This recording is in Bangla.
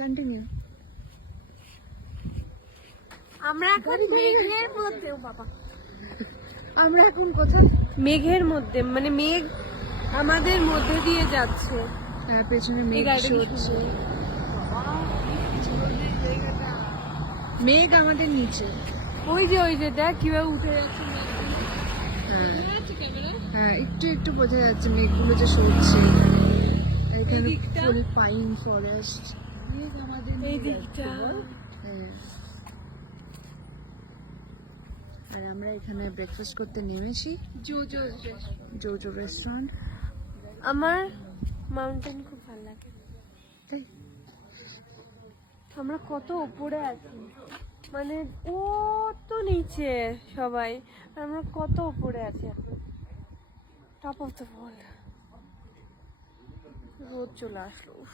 কন্টিনিউ। আমরা এখন মেঘের মধ্যে, ও বাবা, আমরা এখন কোথায়? মেঘের মধ্যে, মানে মেঘ আমাদের মধ্যে দিয়ে যাচ্ছে। হ্যাঁ, পেছনে মেঘ হচ্ছে, মেঘ আমাদের নিচে। ওই যে দেখ কিভাবে উঠে যাচ্ছে মেঘ। হ্যাঁ ক্যামেরা হ্যাঁ, একটু একটু বোঝা যাচ্ছে মেঘগুলো যে সরছে এখানে। ফুল পাইন ফরেস্ট। মেঘ আমাদের এই দিকটা। হ্যাঁ। আর আমরা এখানে ব্রেকফাস্ট করতে নেমেছি জোজো রেস্টুরেন্ট। আমার মাউন্টেন খুব ভালো লাগে। আমরা কত উপরে আছি, মানে ও তো নিচে সবাই, আমরা কত উপরে আছি এখন, টপ অফ দ্য ওয়ার্ল্ড। রোদ চলে আসলো। উফ।